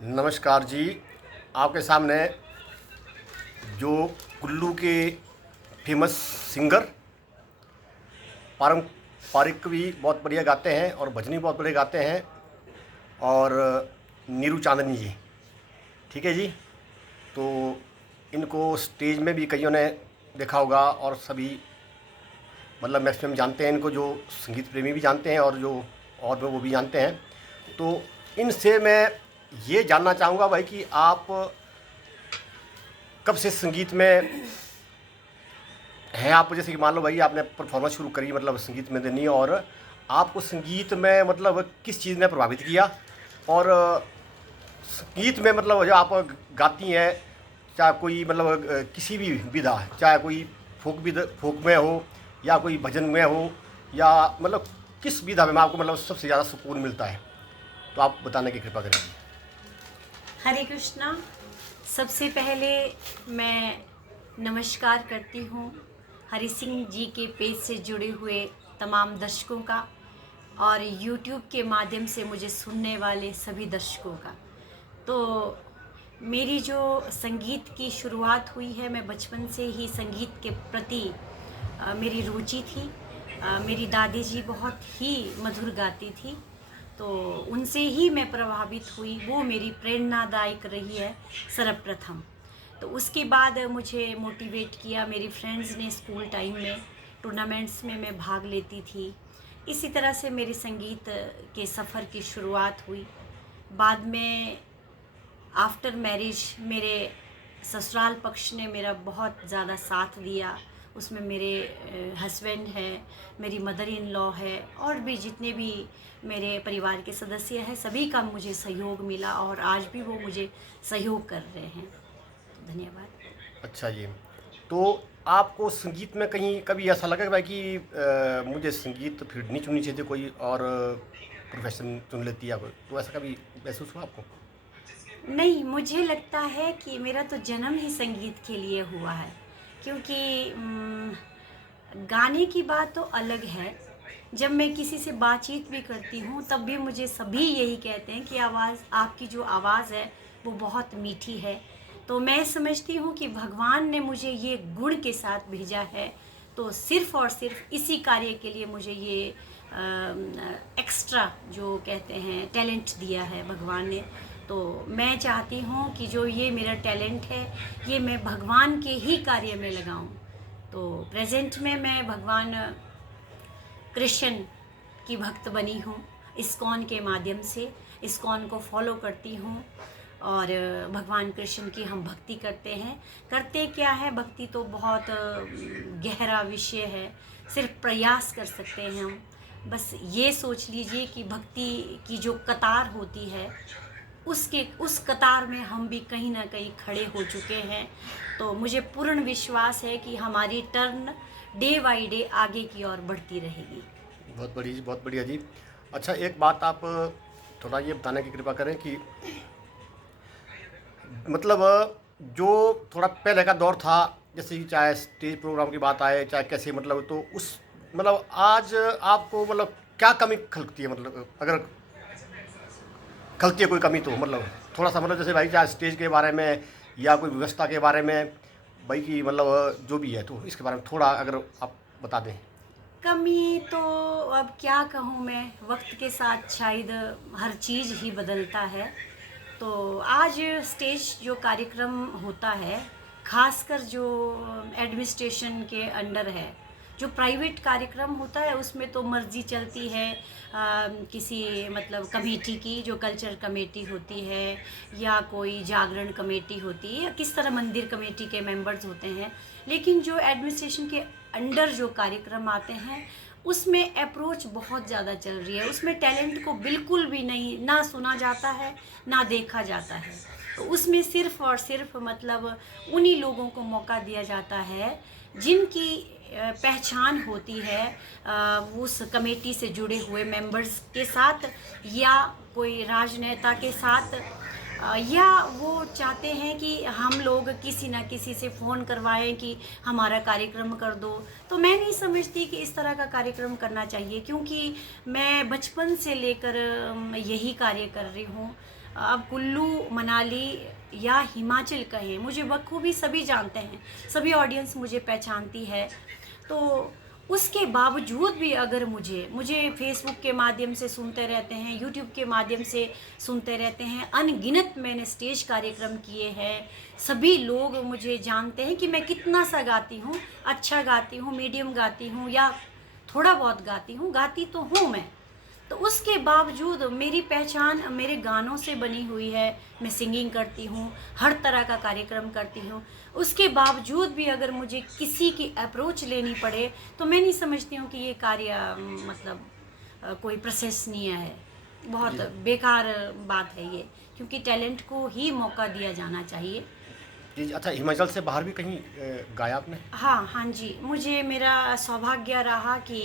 नमस्कार जी। आपके सामने जो कुल्लू के फेमस सिंगर, पारंपरिक भी बहुत बढ़िया गाते हैं और भजनी बहुत बढ़िया गाते हैं, और नीरू चांदनी जी, ठीक है जी। तो इनको स्टेज में भी कईयों ने देखा होगा, और सभी मतलब मैक्सिमम जानते हैं इनको, जो संगीत प्रेमी भी जानते हैं और जो और वो भी जानते हैं। तो इनसे मैं ये जानना चाहूँगा भाई कि आप कब से संगीत में हैं। आप जैसे कि मान लो भाई आपने परफॉर्मेंस शुरू करी, मतलब संगीत में देनी, और आपको संगीत में मतलब किस चीज़ ने प्रभावित किया, और संगीत में मतलब जो आप गाती हैं, चाहे कोई मतलब किसी भी विधा, चाहे कोई फोक में हो या कोई भजन में हो, या मतलब किस विधा में आपको मतलब सबसे ज़्यादा सुकून मिलता है, तो आप बताने की कृपा करें। हरे कृष्णा। सबसे पहले मैं नमस्कार करती हूँ हरि सिंह जी के पेज से जुड़े हुए तमाम दर्शकों का, और YouTube के माध्यम से मुझे सुनने वाले सभी दर्शकों का। तो मेरी जो संगीत की शुरुआत हुई है, मैं बचपन से ही संगीत के प्रति मेरी रुचि थी। मेरी दादी जी बहुत ही मधुर गाती थी, तो उनसे ही मैं प्रभावित हुई। वो मेरी प्रेरणादायक रही है सर्वप्रथम। तो उसके बाद मुझे मोटिवेट किया मेरी फ्रेंड्स ने। स्कूल टाइम में टूर्नामेंट्स में मैं भाग लेती थी। इसी तरह से मेरे संगीत के सफ़र की शुरुआत हुई। बाद में आफ्टर मैरिज मेरे ससुराल पक्ष ने मेरा बहुत ज़्यादा साथ दिया। उसमें मेरे हस्बैंड हैं, मेरी मदर इन लॉ है, और भी जितने भी मेरे परिवार के सदस्य हैं, सभी का मुझे सहयोग मिला, और आज भी वो मुझे सहयोग कर रहे हैं। धन्यवाद। अच्छा जी। तो आपको संगीत में कहीं कभी ऐसा लगा कि भाई कि मुझे संगीत तो फिर नहीं चुननी चाहिए थी, कोई और प्रोफेशन चुन लेती है, तो ऐसा कभी महसूस हुआ आपको? नहीं, मुझे लगता है कि मेरा तो जन्म ही संगीत के लिए हुआ है, क्योंकि गाने की बात तो अलग है। जब मैं किसी से बातचीत भी करती हूँ, तब भी मुझे सभी यही कहते हैं कि आपकी जो आवाज़ है वो बहुत मीठी है। तो मैं समझती हूँ कि भगवान ने मुझे ये गुण के साथ भेजा है, तो सिर्फ़ और सिर्फ इसी कार्य के लिए मुझे ये एक्स्ट्रा जो कहते हैं टैलेंट दिया है भगवान ने। तो मैं चाहती हूँ कि जो ये मेरा टैलेंट है, ये मैं भगवान के ही कार्य में लगाऊं। तो प्रेजेंट में मैं भगवान कृष्ण की भक्त बनी हूँ इस्कॉन के माध्यम से। इस्कॉन को फॉलो करती हूँ, और भगवान कृष्ण की हम भक्ति करते हैं। करते क्या है, भक्ति तो बहुत गहरा विषय है, सिर्फ प्रयास कर सकते हैं हम। बस ये सोच लीजिए कि भक्ति की जो कतार होती है, उस कतार में हम भी कहीं ना कहीं खड़े हो चुके हैं। तो मुझे पूर्ण विश्वास है कि हमारी टर्न डे बाई डे आगे की ओर बढ़ती रहेगी। बहुत बढ़िया जी, बहुत बढ़िया जी। अच्छा, एक बात आप थोड़ा ये बताने की कृपा करें कि मतलब जो थोड़ा पहले का दौर था, जैसे कि चाहे स्टेज प्रोग्राम की बात आए, चाहे कैसे, मतलब तो उस मतलब आज आपको मतलब क्या कमी खलती है, मतलब अगर खलती है कोई कमी, तो मतलब थोड़ा सा मतलब जैसे भाई चाहे स्टेज के बारे में या कोई व्यवस्था के बारे में, भाई कि मतलब जो भी है, तो इसके बारे में थोड़ा अगर आप बता दें। कमी तो अब क्या कहूँ मैं, वक्त के साथ शायद हर चीज़ ही बदलता है। तो आज स्टेज जो कार्यक्रम होता है, खासकर जो एडमिनिस्ट्रेशन के अंडर है, जो प्राइवेट कार्यक्रम होता है, उसमें तो मर्जी चलती है किसी मतलब कमेटी की, जो कल्चर कमेटी होती है, या कोई जागरण कमेटी होती है, या किस तरह मंदिर कमेटी के मेंबर्स होते हैं। लेकिन जो एडमिनिस्ट्रेशन के अंडर जो कार्यक्रम आते हैं, उसमें अप्रोच बहुत ज़्यादा चल रही है। उसमें टैलेंट को बिल्कुल भी नहीं ना सुना जाता है, ना देखा जाता है। तो उसमें सिर्फ और सिर्फ मतलब उन्हीं लोगों को मौका दिया जाता है जिनकी पहचान होती है उस कमेटी से जुड़े हुए मेंबर्स के साथ, या कोई राजनेता के साथ, या वो चाहते हैं कि हम लोग किसी ना किसी से फ़ोन करवाएं कि हमारा कार्यक्रम कर दो। तो मैं नहीं समझती कि इस तरह का कार्यक्रम करना चाहिए, क्योंकि मैं बचपन से लेकर यही कार्य कर रही हूँ। अब कुल्लू मनाली या हिमाचल कहें, मुझे बखूबी सभी जानते हैं, सभी ऑडियंस मुझे पहचानती है। तो उसके बावजूद भी अगर मुझे फेसबुक के माध्यम से सुनते रहते हैं, यूट्यूब के माध्यम से सुनते रहते हैं, अनगिनत मैंने स्टेज कार्यक्रम किए हैं, सभी लोग मुझे जानते हैं कि मैं कितना सा गाती हूँ, अच्छा गाती हूँ, मीडियम गाती हूँ या थोड़ा बहुत गाती तो हूँ मैं। तो उसके बावजूद मेरी पहचान मेरे गानों से बनी हुई है। मैं सिंगिंग करती हूँ, हर तरह का कार्यक्रम करती हूँ। उसके बावजूद भी अगर मुझे किसी की अप्रोच लेनी पड़े तो मैं नहीं समझती हूँ कि ये कार्य मतलब कोई प्रशंसनीय है। बहुत बेकार बात है ये, क्योंकि टैलेंट को ही मौका दिया जाना चाहिए। जी, अच्छा, हिमाचल से बाहर भी कहीं गाया आपने? हाँ, हाँ जी, मुझे मेरा सौभाग्य रहा कि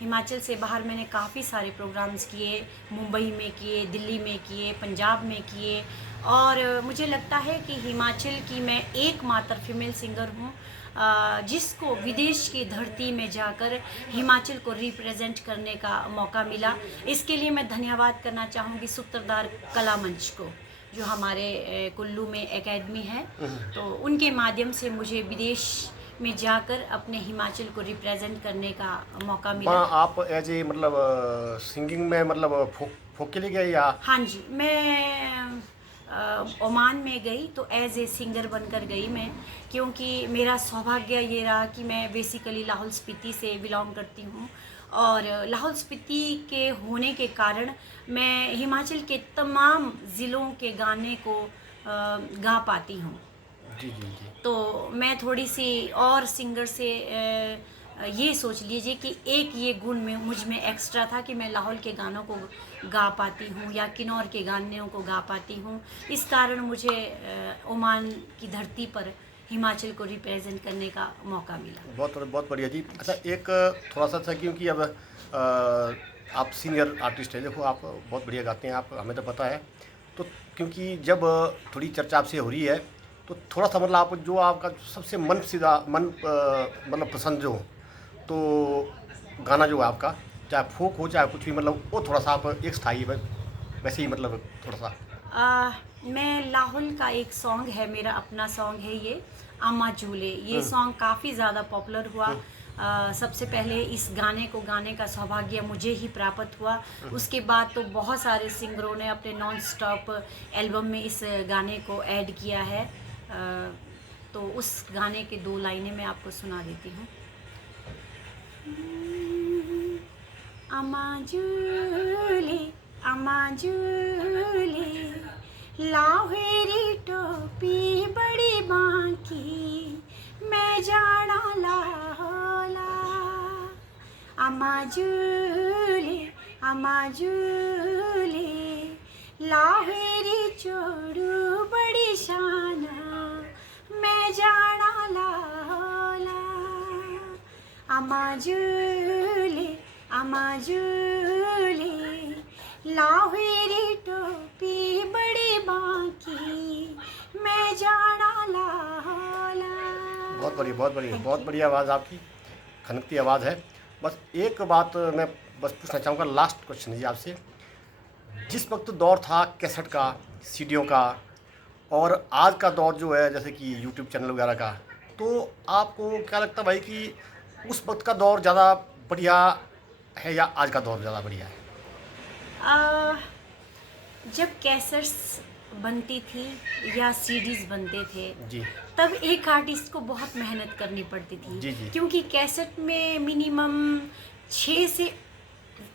हिमाचल से बाहर मैंने काफ़ी सारे प्रोग्राम्स किए, मुंबई में किए, दिल्ली में किए, पंजाब में किए। और मुझे लगता है कि हिमाचल की मैं एकमात्र फीमेल सिंगर हूँ जिसको विदेश की धरती में जाकर हिमाचल को रिप्रेजेंट करने का मौका मिला। इसके लिए मैं धन्यवाद करना चाहूँगी सूत्रधार कला मंच को, जो हमारे कुल्लू में एकेडमी है, तो उनके माध्यम से मुझे विदेश में जाकर अपने हिमाचल को रिप्रेजेंट करने का मौका मिला। आप एज ए मतलब सिंगिंग में मतलब फोक के लिए गए या? हाँ जी, मैं ओमान में गई तो एज ए सिंगर बनकर गई मैं, क्योंकि मेरा सौभाग्य ये रहा कि मैं बेसिकली लाहौल स्पीति से बिलोंग करती हूँ और लाहौल स्पीति के होने के कारण मैं हिमाचल के तमाम ज़िलों के गाने को गा पाती हूँ। जी जी जी। तो मैं थोड़ी सी और सिंगर से ये सोच लीजिए कि एक ये गुण में मुझ में एक्स्ट्रा था कि मैं लाहौल के गानों को गा पाती हूँ या किन्नौर के गानों को गा पाती हूँ। इस कारण मुझे ओमान की धरती पर हिमाचल को रिप्रेजेंट करने का मौका मिला। बहुत बढ़िया जी। अच्छा, एक थोड़ा सा था, क्योंकि अब आप सीनियर आर्टिस्ट हैं, देखो आप बहुत बढ़िया गाते हैं, आप हमें तो पता है। तो क्योंकि जब थोड़ी चर्चा आपसे हो रही है तो थोड़ा सा मतलब आप जो आपका सबसे मतलब पसंद जो, तो गाना जो है आपका, चाहे फोक हो चाहे कुछ भी, मतलब वो थोड़ा सा आप एक स्थायी वैसे ही मतलब थोड़ा सा। मैं लाहौल का एक सॉन्ग है, मेरा अपना सॉन्ग है ये, अम्मा झूले। ये सॉन्ग काफ़ी ज़्यादा पॉपुलर हुआ। सबसे पहले इस गाने को गाने का सौभाग्य मुझे ही प्राप्त हुआ। उसके बाद तो बहुत सारे सिंगरों ने अपने नॉन स्टॉप एल्बम में इस गाने को ऐड किया है। तो उस गाने के 2 लाइनें मैं आपको सुना देती हूँ। अम्मा झूले, अम्मा झूले, लाहेरी टोपी बड़ी बांकी, मैं जाना लाहौला। अम्मा झूले, अम्मा झूले, लाहेरी चोड़ू बड़ी शाना, मैं जाना लाहौला। अम्मा झूले, अम्मा झूले, लाहेरी टोपी बड़ी बांकी, मैं जाना लाहौला। बहुत बढ़िया आवाज़ आपकी, खनकती आवाज़ है। बस एक बात मैं बस पूछना चाहूँगा, लास्ट क्वेश्चन है जी आपसे। जिस वक्त दौर था कैसेट का, सीडियों का, और आज का दौर जो है जैसे कि यूट्यूब चैनल वगैरह का, तो आपको क्या लगता है भाई कि उस वक्त का दौर ज़्यादा बढ़िया है या आज का दौर ज़्यादा बढ़िया है? जब कैसेट्स बनती थी या सीडीज़ बनते थे जी तब एक आर्टिस्ट को बहुत मेहनत करनी पड़ती थी। जी जी। क्योंकि कैसेट में मिनिमम 6 से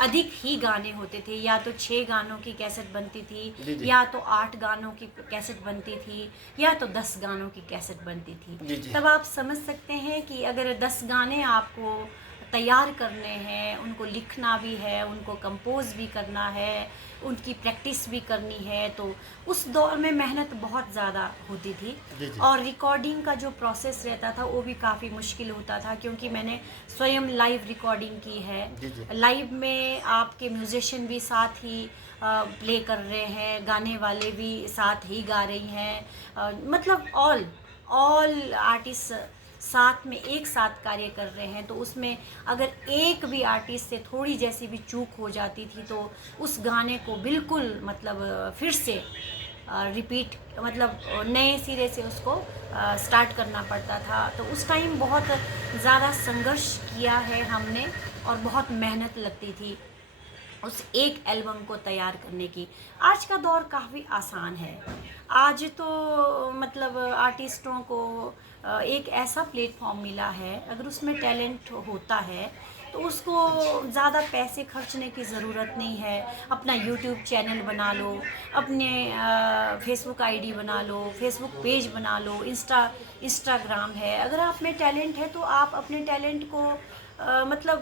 अधिक ही गाने होते थे। या तो 6 गानों की कैसेट बनती जी, थी, जी। या तो 8 गानों की कैसेट बनती थी, या तो 10 गानों की कैसेट बनती थी। जी, जी। तब आप समझ सकते हैं कि अगर 10 गाने आपको तैयार करने हैं, उनको लिखना भी है, उनको कंपोज भी करना है, उनकी प्रैक्टिस भी करनी है, तो उस दौर में मेहनत बहुत ज़्यादा होती थी। जी, जी। और रिकॉर्डिंग का जो प्रोसेस रहता था वो भी काफ़ी मुश्किल होता था, क्योंकि मैंने स्वयं लाइव रिकॉर्डिंग की है। जी, जी। लाइव में आपके म्यूजिशियन भी साथ ही प्ले कर रहे हैं, गाने वाले भी साथ ही गा रही हैं, मतलब ऑल आर्टिस्ट साथ में एक साथ कार्य कर रहे हैं, तो उसमें अगर एक भी आर्टिस्ट से थोड़ी जैसी भी चूक हो जाती थी तो उस गाने को बिल्कुल मतलब फिर से रिपीट मतलब नए सिरे से उसको स्टार्ट करना पड़ता था। तो उस टाइम बहुत ज़्यादा संघर्ष किया है हमने और बहुत मेहनत लगती थी उस एक एल्बम को तैयार करने की। आज का दौर काफ़ी आसान है। आज तो मतलब आर्टिस्टों को एक ऐसा प्लेटफॉर्म मिला है, अगर उसमें टैलेंट होता है तो उसको ज़्यादा पैसे खर्चने की ज़रूरत नहीं है। अपना यूट्यूब चैनल बना लो, अपने फेसबुक आईडी बना लो, फेसबुक पेज बना लो, इंस्टाग्राम है। अगर आप में टैलेंट है तो आप अपने टैलेंट को मतलब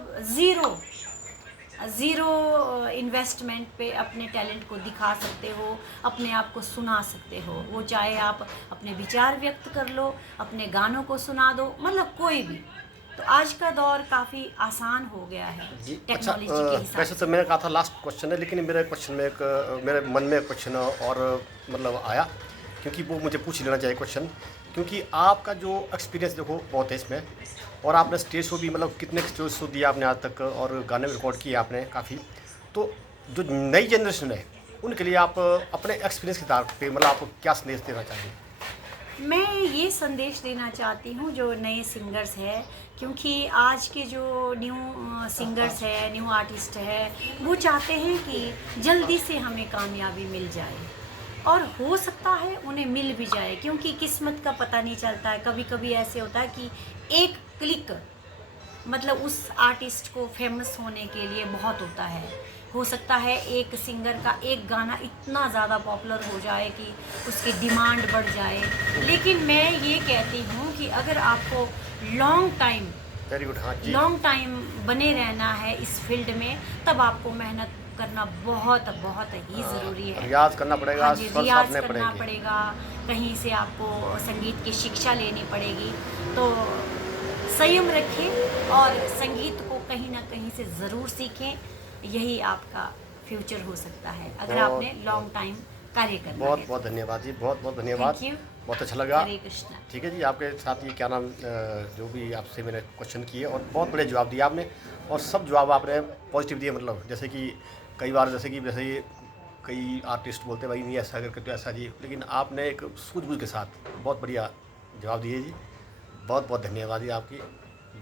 ज़ीरो इन्वेस्टमेंट पे अपने टैलेंट को दिखा सकते हो, अपने आप को सुना सकते हो। वो चाहे आप अपने विचार व्यक्त कर लो, अपने गानों को सुना दो, मतलब कोई भी। तो आज का दौर काफ़ी आसान हो गया है जी अच्छा, टेक्नोलॉजी के हिसाब वैसे तो से। मैंने कहा था लास्ट क्वेश्चन है, लेकिन मेरे क्वेश्चन में एक मेरे मन में एक क्वेश्चन और मतलब आया, क्योंकि वो मुझे पूछ लेना चाहिए क्वेश्चन, क्योंकि आपका जो एक्सपीरियंस देखो बहुत है इसमें, और आपने स्टेज शो भी मतलब कितने स्टेज शो दिया आपने आज तक, और गाने भी रिकॉर्ड किए आपने काफ़ी। तो जो नई जनरेशन है उनके लिए आप अपने एक्सपीरियंस के आधार पे मतलब आप क्या संदेश देना चाहिए? मैं ये संदेश देना चाहती हूँ जो नए सिंगर्स हैं, क्योंकि आज के जो न्यू सिंगर्स है, न्यू आर्टिस्ट है, वो चाहते हैं कि जल्दी से हमें कामयाबी मिल जाए, और हो सकता है उन्हें मिल भी जाए, क्योंकि किस्मत का पता नहीं चलता है। कभी कभी ऐसे होता है कि एक क्लिक मतलब उस आर्टिस्ट को फेमस होने के लिए बहुत होता है। हो सकता है एक सिंगर का एक गाना इतना ज़्यादा पॉपुलर हो जाए कि उसकी डिमांड बढ़ जाए। लेकिन मैं ये कहती हूँ कि अगर आपको वेरी गुड, हाँ जी। लॉन्ग टाइम बने रहना है इस फील्ड में, तब आपको मेहनत करना बहुत बहुत ही ज़रूरी है। रियाज करना पड़ेगा, हाँ जी, स्वर रियाज साधने करना पड़ेंगे। पड़ेगा, कहीं से आपको संगीत की शिक्षा लेनी पड़ेगी। तो संयम रखें और संगीत को कहीं ना कहीं से ज़रूर सीखें। यही आपका फ्यूचर हो सकता है, अगर बहुत आपने लॉन्ग टाइम कार्य करना बहुत है बहुत तो। धन्यवाद जी, बहुत बहुत धन्यवाद। Thank you. बहुत अच्छा लगा। हरे कृष्णा। ठीक है जी, आपके साथ ये क्या नाम जो भी आपसे मैंने क्वेश्चन किए और बहुत बड़े जवाब दिए आपने, और सब जवाब आपने पॉजिटिव दिए, मतलब जैसे कि कई बार जैसे ये कई आर्टिस्ट बोलते हैं भाई नहीं ऐसा करके तो ऐसा जी, लेकिन आपने एक सूझबूझ के साथ बहुत बढ़िया जवाब दिए जी। बहुत बहुत धन्यवाद जी आपकी।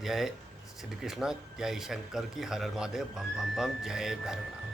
जय श्री कृष्णा, जय शंकर की, हर हर महादेव, बम बम बम, जय भैरव।